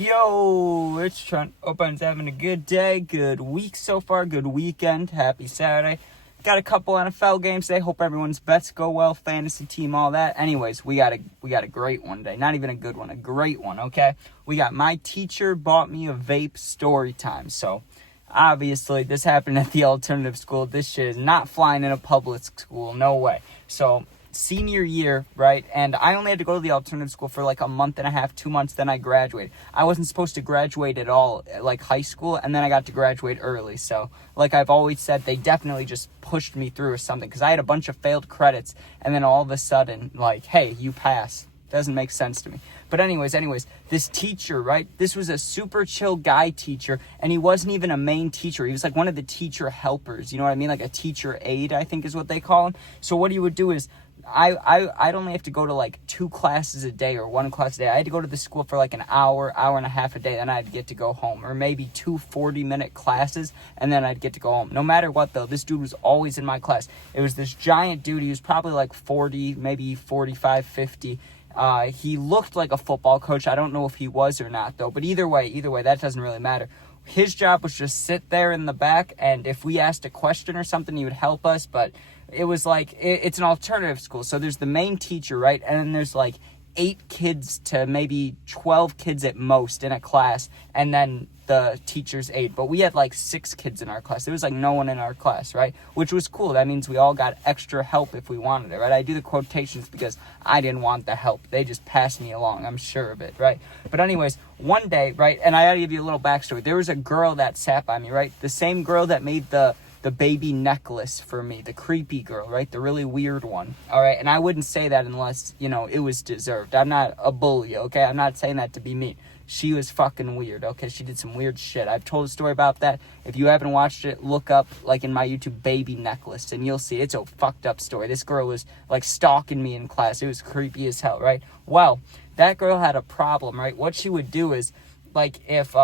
Yo, it's Trent. Hope I'm having a good day, good week so far, good weekend. Happy Saturday. Got a couple NFL games today. Hope everyone's bets go well, fantasy team, all that. Anyways, we got a great one today. Not even a good one, a great one, okay? We got my teacher bought me a vape Storytime. So, obviously, this happened at the alternative school. This shit is not flying in a public school. No way. So, senior year, right? And I only had to go to the alternative school for like a month and a half, 2 months, then I graduated. I wasn't supposed to graduate at all, like high school, and then I got to graduate early. So, like I've always said, they definitely just pushed me through or something, because I had a bunch of failed credits, and then all of a sudden, like, hey, you passed. Doesn't make sense to me. But anyways, this teacher, right? This was a super chill guy teacher, and he wasn't even a main teacher. He was like one of the teacher helpers, you know what I mean? Like a teacher aide, I think is what they call him. So what he would do is, I'd only have to go to like 2 classes a day or 1 class a day. I had to go to the school for like an hour and a half a day, then I'd get to go home. Or maybe 2 40-minute classes, and then I'd get to go home. No matter what, though, this dude was always in my class. It was this giant dude. He was probably like 40, maybe 45, 50. He looked like a football coach. I don't know if he was or not, though. But either way, that doesn't really matter. His job was just sit there in the back, and if we asked a question or something, he would help us. But it was like, it's an alternative school. So there's the main teacher, right? And then there's like 8 kids to maybe 12 kids at most in a class. And then the teacher's aide. But we had like 6 kids in our class. There was like no one in our class, right? Which was cool. That means we all got extra help if we wanted it, right? I do the quotations because I didn't want the help. They just passed me along. I'm sure of it, right? But anyways, one day, right? And I gotta give you a little backstory. There was a girl that sat by me, right? The same girl that made the baby necklace for me, the creepy girl, right? The really weird one, all right? And I wouldn't say that unless, it was deserved. I'm not a bully, okay? I'm not saying that to be mean. She was fucking weird, okay? She did some weird shit. I've told a story about that. If you haven't watched it, look up, like, in my YouTube, baby necklace, and you'll see it's a fucked up story. This girl was, like, stalking me in class. It was creepy as hell, right? Well, that girl had a problem, right? What she would do is, like, if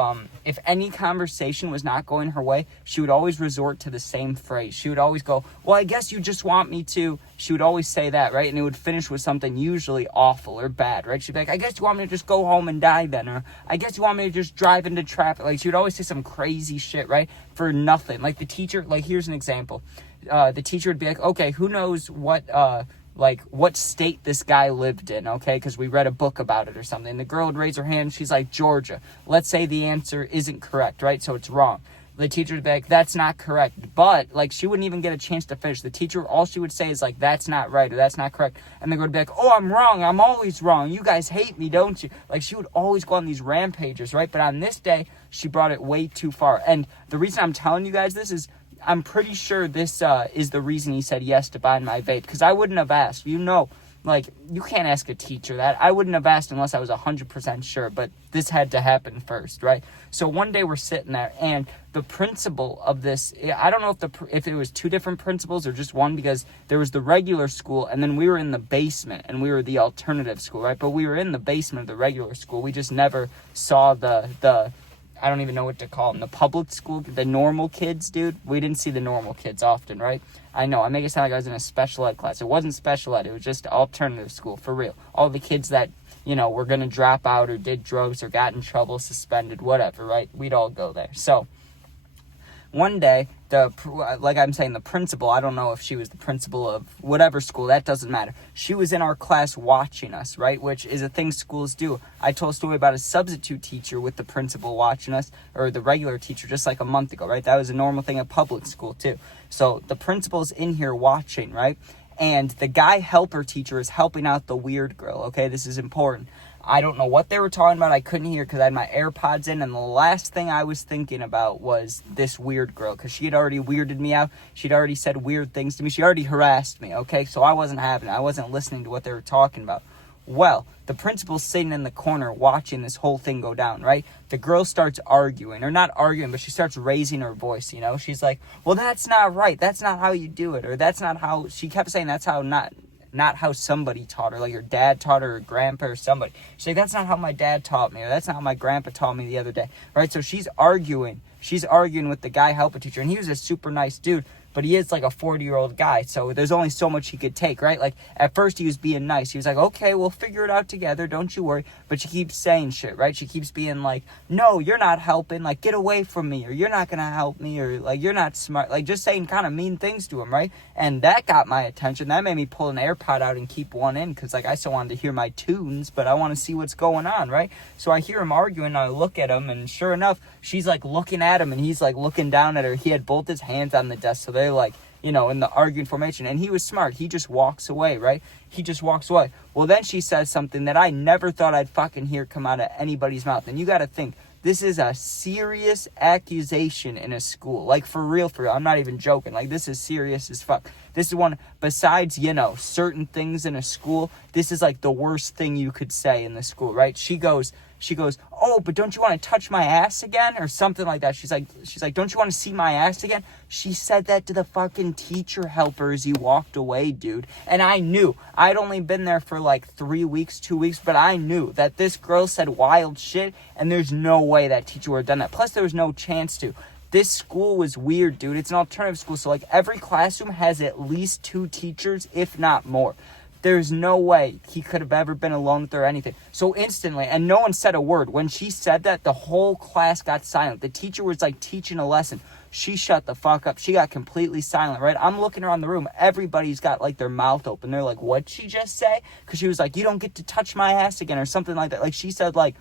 any conversation was not going her way, she would always resort to the same phrase. She would always go, well, I guess you just want me to. She would always say that, right? And it would finish with something usually awful or bad, right? She'd be like, I guess you want me to just go home and die then, or I guess you want me to just drive into traffic. Like, she would always say some crazy shit, right? For nothing. Like, the teacher, like, here's an example. The teacher would be like, okay, who knows what state this guy lived in, okay? Because we read a book about it or something. The girl would raise her hand. She's like, Georgia. Let's say the answer isn't correct, right? So it's wrong. The teacher would be like, that's not correct. But, like, she wouldn't even get a chance to finish. The teacher, all she would say is, like, that's not right or that's not correct. And the girl would be like, oh, I'm wrong. I'm always wrong. You guys hate me, don't you? Like, she would always go on these rampages, right? But on this day, she brought it way too far. And the reason I'm telling you guys this is, I'm pretty sure this is the reason he said yes to buying my vape, because I wouldn't have asked. Like, you can't ask a teacher that. I wouldn't have asked unless I was 100% sure, but this had to happen first, right? So one day we're sitting there, and the principal of this, I don't know if it was 2 different principals or just one, because there was the regular school, and then we were in the basement, and we were the alternative school, right? But we were in the basement of the regular school. We just never saw the I don't even know what to call them, the public school, the normal kids, dude. We didn't see the normal kids often, right? I know, I make it sound like I was in a special ed class. It wasn't special ed, it was just alternative school, for real. All the kids that, were going to drop out or did drugs or got in trouble, suspended, whatever, right? We'd all go there. So, one day, the principal, I don't know if she was the principal of whatever school, that doesn't matter. She was in our class watching us, right? Which is a thing schools do. I told a story about a substitute teacher with the principal watching us, or the regular teacher, just like a month ago, right? That was a normal thing at public school, too. So the principal's in here watching, right? And the guy helper teacher is helping out the weird girl, okay? This is important. I don't know what they were talking about. I couldn't hear because I had my AirPods in, and the last thing I was thinking about was this weird girl, because she had already weirded me out. She'd already said weird things to me. She already harassed me, okay? So I wasn't having it. I wasn't listening to what they were talking about. Well, the principal's sitting in the corner watching this whole thing go down, right? The girl starts arguing, or not arguing, but she starts raising her voice, She's like, well, that's not right. That's not how you do it. Or that's not how, she kept saying that's how not how somebody taught her, like her dad taught her, or grandpa, or somebody. She's like, that's not how my dad taught me, or that's not how my grandpa taught me the other day, right? So she's arguing with the guy helper teacher, and he was a super nice dude, but he is like a 40-year-old guy, so there's only so much he could take, right? Like, at first he was being nice. He was like, okay, we'll figure it out together, don't you worry. But she keeps saying shit, right? She keeps being like, no, you're not helping, like, get away from me, or you're not gonna help me, or like, you're not smart, like, just saying kind of mean things to him, right? And that got my attention. That made me pull an AirPod out and keep one in, because like, I still wanted to hear my tunes, but I want to see what's going on, right? So I hear him arguing, and I look at him, and sure enough, she's like looking at him, and he's like looking down at her. He had both his hands on the desk, so they're like, you know, in the arguing formation, and he was smart. He just walks away, right? He just walks away. Well, then she says something that I never thought I'd fucking hear come out of anybody's mouth, and you got to think, this is a serious accusation in a school. Like, for real. I'm not even joking. Like, this is serious as fuck. This is one, besides, you know, certain things in a school, this is like the worst thing you could say in the school, right? She goes, oh, but don't you want to touch my ass again? Or something like that. She's like, don't you want to see my ass again? She said that to the fucking teacher helper as he walked away, dude. And I knew. I'd only been there for like 3 weeks, 2 weeks, but I knew that this girl said wild shit, and there's no way that teacher would have done that. Plus, there was no chance to. This school was weird, dude. It's an alternative school, so like every classroom has at least 2 teachers, if not more. There's no way he could have ever been alone with her or anything. So instantly, and no one said a word. When she said that, the whole class got silent. The teacher was like teaching a lesson. She shut the fuck up. She got completely silent, right? I'm looking around the room. Everybody's got like their mouth open. They're like, what'd she just say? Because she was like, you don't get to touch my ass again, or something like that. Like, she said like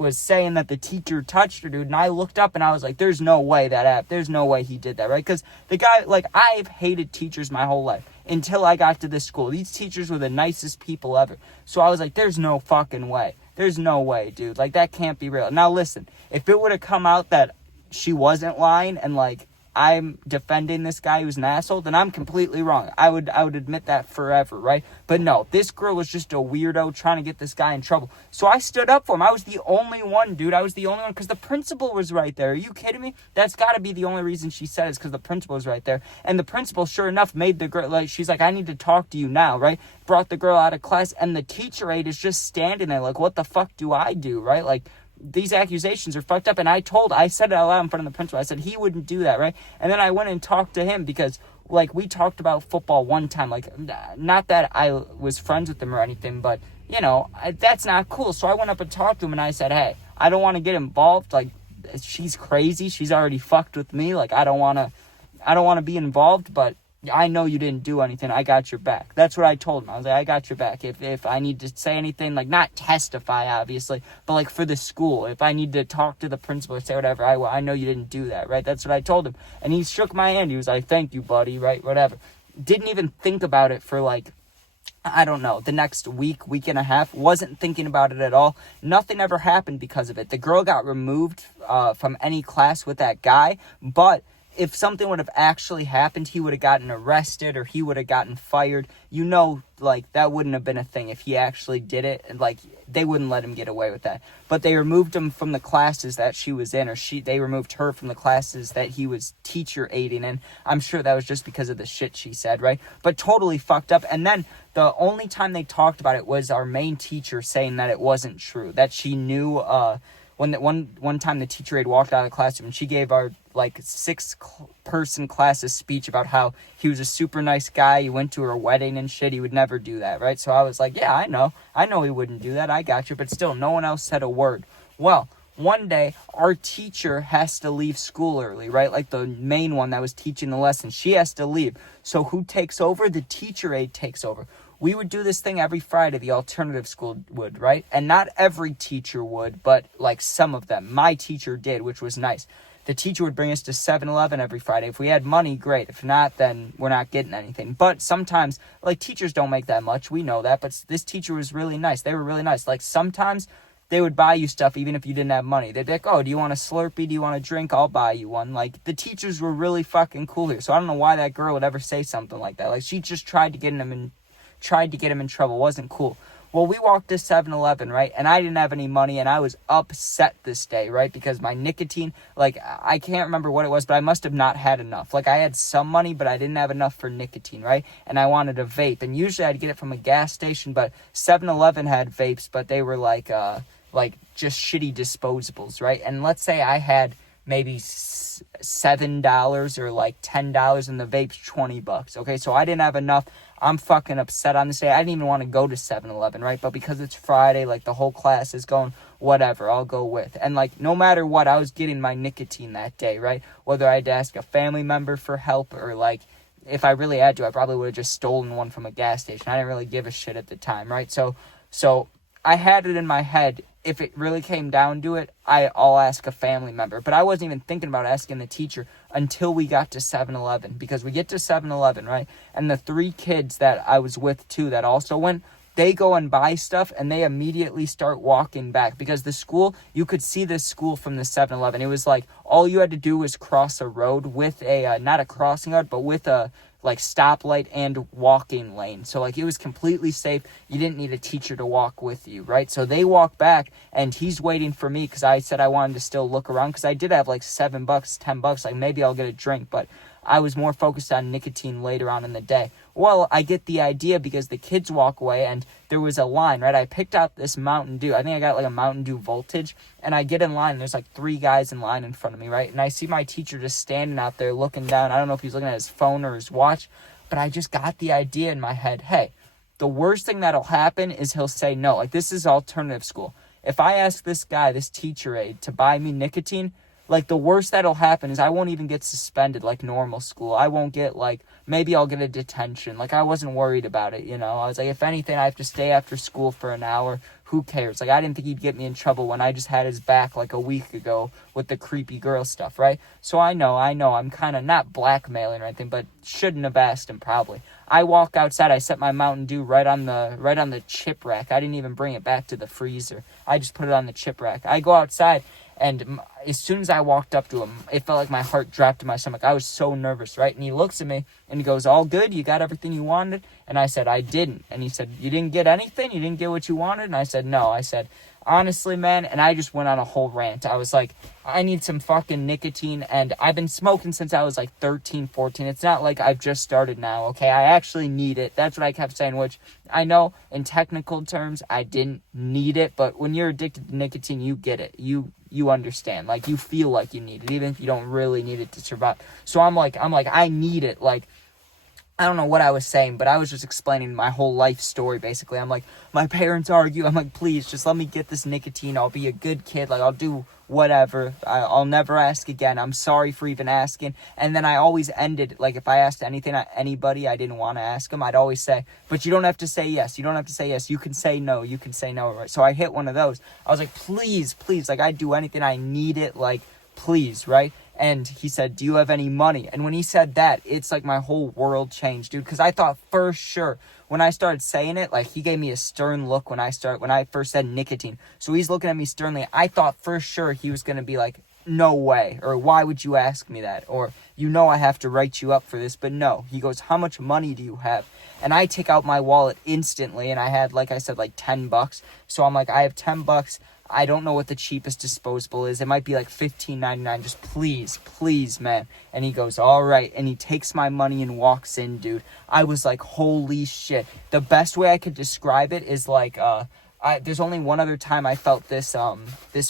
was saying that the teacher touched her, dude. And I looked up and I was like, there's no way there's no way he did that, right? Because the guy, like, I've hated teachers my whole life until I got to this school. These teachers were the nicest people ever. So I was like, there's no fucking way. There's no way, dude. Like, that can't be real. Now listen, if it would have come out that she wasn't lying and like I'm defending this guy who's an asshole, then I'm completely wrong. I would admit that forever, right? But no, this girl was just a weirdo trying to get this guy in trouble. So I stood up for him. I was the only one, dude. I was the only one because the principal was right there. Are you kidding me? That's got to be the only reason she said it's because the principal was right there. And the principal, sure enough, made the girl, like, she's like, I need to talk to you now, right? Brought the girl out of class, and the teacher aide is just standing there like, what the fuck do I do, right? Like, these accusations are fucked up. And I said it out loud in front of the principal. I said he wouldn't do that, right? And then I went and talked to him because, like, we talked about football one time. Like, not that I was friends with him or anything, but, you know, that's not cool. So I went up and talked to him, and I said, hey, I don't want to get involved. Like, she's crazy. She's already fucked with me. Like, I don't want to be involved, but I know you didn't do anything. I got your back. That's what I told him. I was like, I got your back. If I need to say anything, like, not testify, obviously, but, like, for the school, if I need to talk to the principal or say whatever, I know you didn't do that, right? That's what I told him. And he shook my hand. He was like, thank you, buddy, right? Whatever. Didn't even think about it for, like, I don't know, the next week and a half. Wasn't thinking about it at all. Nothing ever happened because of it. The girl got removed from any class with that guy, but if something would have actually happened, he would have gotten arrested or he would have gotten fired. You know, like, that wouldn't have been a thing if he actually did it. And, like, they wouldn't let him get away with that. But they removed him from the classes that she was in, or they removed her from the classes that he was teacher aiding in. I'm sure that was just because of the shit she said, right? But totally fucked up. And then the only time they talked about it was our main teacher saying that it wasn't true, that she knew, one time the teacher aide walked out of the classroom and she gave our like 6-person class a speech about how he was a super nice guy. He went to her wedding and shit. He would never do that, right? So I was like, yeah, I know he wouldn't do that. I got you. But still, no one else said a word. Well, one day our teacher has to leave school early, right? Like the main one that was teaching the lesson, she has to leave. So who takes over? The teacher aide takes over. We would do this thing every Friday, the alternative school would, right? And not every teacher would, but like some of them. My teacher did, which was nice. The teacher would bring us to 7-Eleven every Friday. If we had money, great. If not, then we're not getting anything. But sometimes, like, teachers don't make that much. We know that. But this teacher was really nice. They were really nice. Like, sometimes they would buy you stuff even if you didn't have money. They'd be like, oh, do you want a Slurpee? Do you want a drink? I'll buy you one. Like, the teachers were really fucking cool here. So I don't know why that girl would ever say something like that. Like, she just tried to get him in trouble. Wasn't cool. Well, we walked to 7-Eleven, right? And I didn't have any money, and I was upset this day, right? Because my nicotine, like, I can't remember what it was, but I must have not had enough. Like, I had some money, but I didn't have enough for nicotine, right? And I wanted a vape. And usually I'd get it from a gas station, but 7-Eleven had vapes, but they were like just shitty disposables, right? And let's say I had maybe $7 or like $10, and the vape's $20. Okay, so I didn't have enough. I'm fucking upset on this day. I didn't even want to go to 7-Eleven, right? But because it's Friday, like the whole class is going, whatever, I'll go with. And like no matter what, I was getting my nicotine that day, right? Whether I had to ask a family member for help or like if I really had to, I probably would have just stolen one from a gas station. I didn't really give a shit at the time, right? So I had it in my head, if it really came down to it, I'll ask a family member. But I wasn't even thinking about asking the teacher until we got to 7-Eleven. Because we get to 7-Eleven, right? And the 3 kids that I was with, too, that also went, they go and buy stuff, and they immediately start walking back. Because the school, you could see this school from the 7-Eleven. It was like, all you had to do was cross a road with a, not a crossing guard, but with a, like, stoplight and walking lane. So, like, it was completely safe. You didn't need a teacher to walk with you, right? So they walk back, and he's waiting for me because I said I wanted to still look around because I did have, like, $7, $10. Like, maybe I'll get a drink, but I was more focused on nicotine later on in the day. Well, I get the idea because the kids walk away, and there was a line, right? I picked out this Mountain Dew. I think I got, like, a Mountain Dew Voltage, and I get in line, and there's, like, 3 guys in line in front of me, right? And I see my teacher just standing out there looking down. I don't know if he's looking at his phone or his watch, but I just got the idea in my head, hey, the worst thing that'll happen is he'll say no. Like, this is alternative school. If I ask this guy, this teacher aide, to buy me nicotine, like, the worst that'll happen is I won't even get suspended like normal school. I won't get, like, maybe I'll get a detention. Like, I wasn't worried about it, you know. I was like, if anything, I have to stay after school for an hour. Who cares? Like, I didn't think he'd get me in trouble when I just had his back, like, a week ago with the creepy girl stuff, right? So I know, I'm kind of not blackmailing or anything, but shouldn't have asked him probably. I walk outside, I set my Mountain Dew right on the chip rack. I didn't even bring it back to the freezer. I just put it on the chip rack. I go outside, and as soon as I walked up to him, it felt like my heart dropped to my stomach. I was so nervous, right? And he looks at me, and he goes, all good? You got everything you wanted? And I said, I didn't. And he said, you didn't get anything? You didn't get what you wanted? And I said, no. I said, honestly, man, and I just went on a whole rant. I was like, I need some fucking nicotine, and I've been smoking since I was like 13, 14. It's not like I've just started now, okay? I actually need it. That's what I kept saying, which I know in technical terms I didn't need it, but when you're addicted to nicotine, you get it. You understand. Like, you feel like you need it, even if you don't really need it to survive. So I'm like, I need it. Like, I don't know what I was saying, but I was just explaining my whole life story, basically. I'm like, my parents argue. I'm like, please, just let me get this nicotine. I'll be a good kid. Like, I'll do whatever. I'll never ask again. I'm sorry for even asking. And then I always ended, like, if I asked anybody I didn't want to ask them, I'd always say, but you don't have to say yes. You don't have to say yes. You can say no. You can say no. Right? So I hit one of those. I was like, please, like, I'd do anything. I need it. Like, please, right? And he said, do you have any money? And when he said that, it's like my whole world changed, dude. Because I thought for sure, when I started saying it, like, he gave me a stern look when I first said nicotine. So he's looking at me sternly. I thought for sure he was going to be like, no way. Or why would you ask me that? Or, you know, I have to write you up for this. But no. He goes, how much money do you have? And I take out my wallet instantly. And I had, like I said, like $10. So I'm like, I have $10. I don't know what the cheapest disposable is. It might be like $15.99. Just please, man. And he goes, all right. And he takes my money and walks in, dude. I was like, holy shit. The best way I could describe it is like, there's only one other time I felt this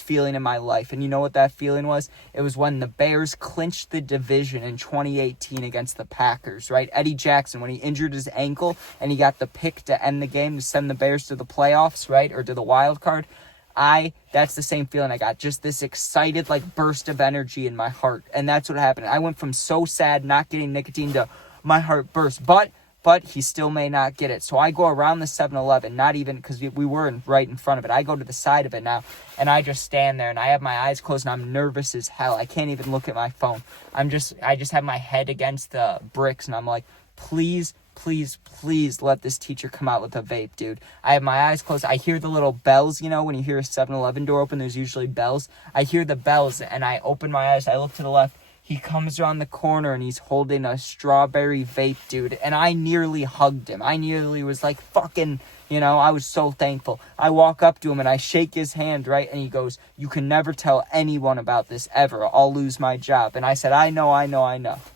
feeling in my life. And you know what that feeling was? It was when the Bears clinched the division in 2018 against the Packers, right? Eddie Jackson, when he injured his ankle and he got the pick to end the game to send the Bears to the playoffs, right? Or to the wild card. That's the same feeling I got. Just this excited, like, burst of energy in my heart. And that's what happened. I went from so sad not getting nicotine to my heart burst. But he still may not get it. So I go around the 7-Eleven, not even, because we were right in front of it. I go to the side of it now, and I just stand there, and I have my eyes closed, and I'm nervous as hell. I can't even look at my phone. I just have my head against the bricks, and I'm like, please let this teacher come out with a vape, dude. I have my eyes closed. I hear the little bells, you know, when you hear a 7-Eleven door open, there's usually bells. I hear the bells, and I open my eyes. I look to the left. He comes around the corner, and he's holding a strawberry vape, dude. And I nearly hugged him. I nearly was like, fucking, you know, I was so thankful. I walk up to him, and I shake his hand, right? And he goes, you can never tell anyone about this ever. I'll lose my job. And I said, I know.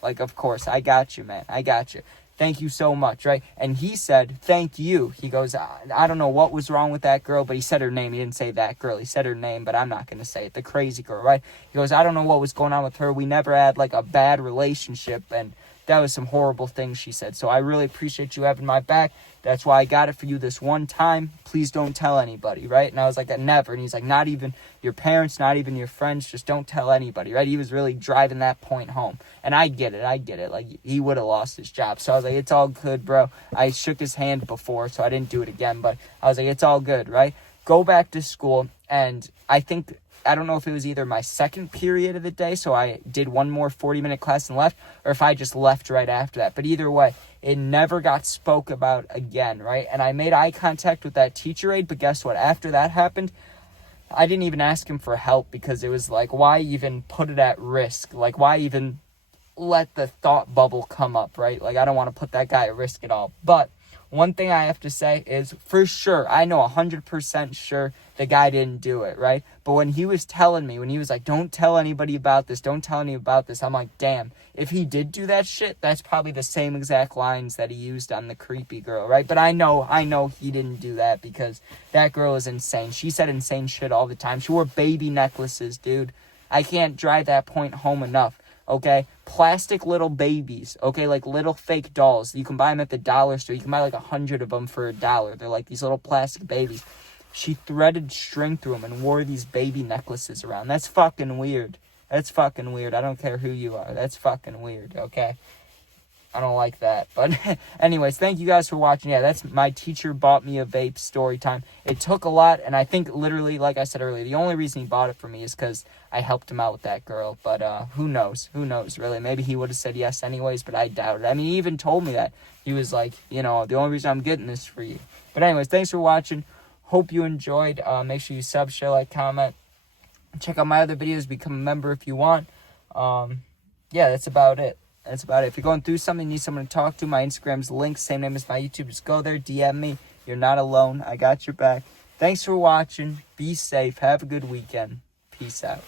Like, of course, I got you, man. I got you. Thank you so much, right? And he said, thank you. He goes, I don't know what was wrong with that girl, but he said her name. He didn't say that girl. He said her name, but I'm not going to say it. The crazy girl, right? He goes, I don't know what was going on with her. We never had, like, a bad relationship, and that was some horrible things she said. So I really appreciate you having my back. That's why I got it for you this one time. Please don't tell anybody, right? And I was like, never. And he's like, not even your parents, not even your friends. Just don't tell anybody, right? He was really driving that point home. And I get it. Like, he would have lost his job. So I was like, it's all good, bro. I shook his hand before, so I didn't do it again. But I was like, it's all good, right? Go back to school. And I don't know if it was either my second period of the day, so I did one more 40-minute class and left, or if I just left right after that. But either way, it never got spoke about again, right? And I made eye contact with that teacher aide, but guess what? After that happened, I didn't even ask him for help, because it was like, why even put it at risk? Like, why even let the thought bubble come up, right? Like, I don't want to put that guy at risk at all. But one thing I have to say is, for sure, I know 100% sure the guy didn't do it, right? But when he was telling me, when he was like, don't tell anybody about this, I'm like, damn, if he did do that shit, that's probably the same exact lines that he used on the creepy girl, right? But I know he didn't do that, because that girl is insane. She said insane shit all the time. She wore baby necklaces, dude. I can't drive that point home enough. Okay, plastic little babies, okay, like little fake dolls. You can buy them at the dollar store. You can buy like 100 of them for $1. They're like these little plastic babies. She threaded string through them and wore these baby necklaces around. That's fucking weird. I don't care who you are. That's fucking weird, okay? I don't like that. But anyways, thank you guys for watching. Yeah, that's my teacher bought me a vape story time. It took a lot, and I think literally, like I said earlier, the only reason he bought it for me is because I helped him out with that girl. But who knows, really. Maybe he would have said yes anyways, but I doubt it. I mean, he even told me that. He was like, the only reason I'm getting this for you. But anyways, thanks for watching. Hope you enjoyed. Make sure you sub, share, like, comment. Check out my other videos. Become a member if you want. Yeah, that's about it. If you're going through something, need someone to talk to, my Instagram's linked, same name as my YouTube. Just go there, DM me. You're not alone. I got your back. Thanks for watching. Be safe. Have a good weekend. Peace out.